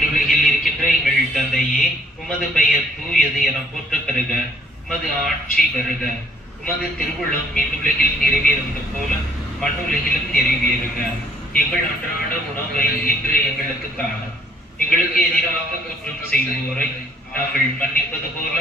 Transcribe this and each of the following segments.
விண்ணுலகில் இருக்கின்ற எங்கள் தந்தையே, உமது பெயர் தூயது என போற்றப் பெறுக. உமது ஆட்சி வருக. உமது திருவுளம் விண்ணுலகில் நிறைவேறுவது போல மண்ணுலகிலும் நிறைவேறுக. எங்கள் அன்றாட உணவை இன்று எங்களுக்கு தாரும். எங்களுக்கு எதிராக குற்றம் செய்வோரை நாங்கள் மன்னிப்பது போல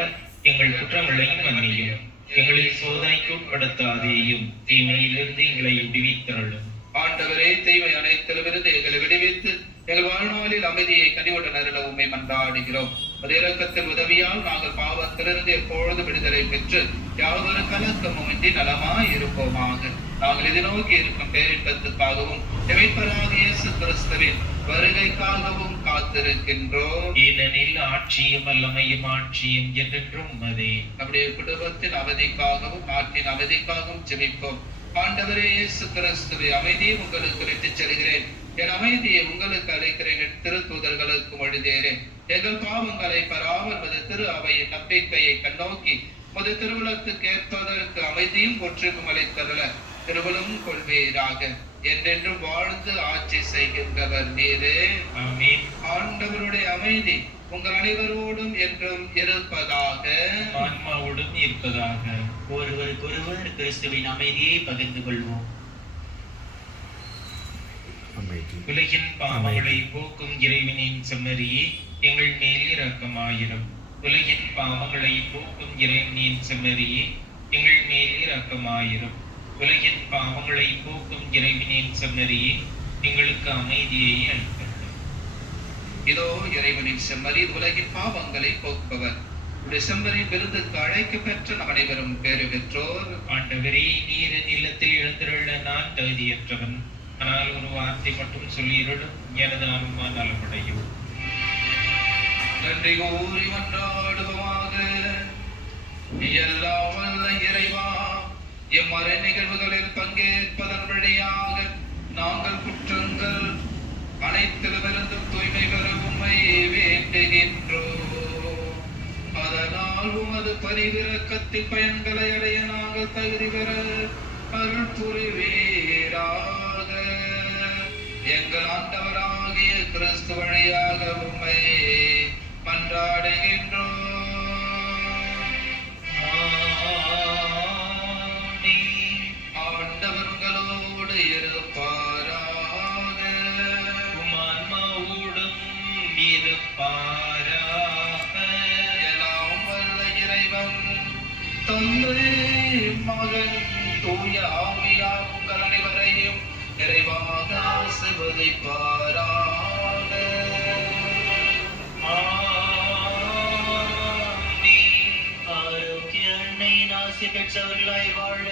எங்கள் குற்றங்களையும் மன்னியும். எங்களை சோதனைக்கு உட்படுத்தாதேயும், தீமையிலிருந்து எங்களை விடுவித்தருளும். ஆண்டவரே, தீமை அனைத்திலுமிருந்து எங்களை விடுவித்து எங்கள் வாழ்நாளில் அமைதியை கனிவுடன் உம்மை மன்றாடுகிறோம். அது இரக்கத்தின் உதவியால் நாங்கள் பாவத்திலிருந்து எப்பொழுது விடுதலை பெற்று யாதொரு கலக்கமும் இன்றி நலமாய் இருப்போமாக. நாங்கள் எதிர்நோக்கி இருக்கும் பேரின்பத்துக்காகவும் மீட்பராகிய இயேசு கிறிஸ்துவின் வருகைக்காகவும் காத்திருக்கின்றோம். ஏனெனில் ஆட்சியும் வல்லமையும் ஆட்சியும் என்றென்றும் உமதே. நம்முடைய குடும்பத்தின் அவதிக்காகவும் நாட்டின் அவதிக்காகவும் ஜெபிப்போம். ஆண்டவரே இயேசு கிறிஸ்துவே, அமைதியை உங்களுக்கு விட்டுச் செல்கிறேன், என் அமைதியை உங்களுக்கு அளிக்கிறேன். என் திருத்தூதர்களுக்கு மொழிதேறேன். எங்கள் பாவங்களை பராமல் மது திரு அவையின் நம்பிக்கையை கண்ணோக்கி மது திருவுளத்துக்கு ஏற்பதற்கு அமைதியும் ஒற்றுமையும் அளித்தருள திருவுளம் கொள்வீராக. என்றென்றும் வாழ்ந்து ஆட்சி செய்கின்றவர் நீரே. ஆமென். ஆண்டவருடைய அமைதி உங்கள் அனைவரோடும் என்றும் இருப்பதாக, ஆன்மாவோடும் இருப்பதாக. ஒருவருக்கொருவர் கிறிஸ்துவின் அமைதியை பகிர்ந்து கொள்வோம். உலகின் பாவங்களை போக்கும் இறைவனின் செம்மறியே, எங்கள் மேல் இரக்கமாயிரும். உலகின் பாவங்களை போக்கும் இறைவனின் செம்மறியே, எங்கள் மேல் இரக்கமாயிரும். உலகின் பாவங்களை போக்கும் இறைவனின் செம்மறியே, எங்களுக்கு அமைதியை அளித்தருளும். இதோ இறைவனின் செம்மறி, உலகின் பாவங்களை போக்குபவர். செம்மறியின் விருதுக்கு அழைக்க பெற்ற நம் அனைவரும் பேறு பெற்றோர். ஆண்டவரே, நீர் இல்லத்தில் எழுந்திருள்ள நான் தகுதியற்றவன். ஆனால் ஒரு வார்த்தை மட்டும் சொல்லியிருளும், எனது ஆன்மா நலமடையும். நன்றி கூறி மன்றாடுவோமாக. எல்லாம் வல்ல இறைவா, எம்மறை நிகழ்வுகளில் பங்கேற்பதன் வழியாக நாங்கள் குற்றங்கள் அனைத்திலுமிருந்தும் தூய்மை பெற உம்மை வேண்டுகின்றோம். அதனால் உமது பரிவிரக்கத்தின் பயன்களை அடைய நாங்கள் தகுதி பெற அருள் புரிவீராக. எங்கள் ஆண்டவராகிய கிறிஸ்து வழியாக உம்மை மன்றாடுகின்றோம். ஆண்டவர் உங்களோடு இருப்பாராக. உமான்மாவோடும் இருப்பாராக. எல்லாம் வல்ல இறைவன் தந்தை, மகன், தூய ஆவியார் உங்கள் அனைவரையும் நிறைவாக ஆசீர்வதிப்பாராக. ஆரோக்கிய அன்னையின் ஆசி பெற்றவர்களாய் வாழ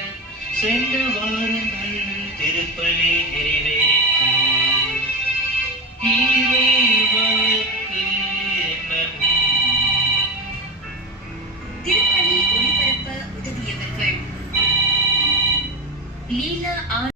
சென்று வாருங்கள். திருப்பலி நிறைவேற்று. இறைவனுக்கு நன்றி. திருப்பலி ஒளிபரப்ப உதவியவர்கள் லீலா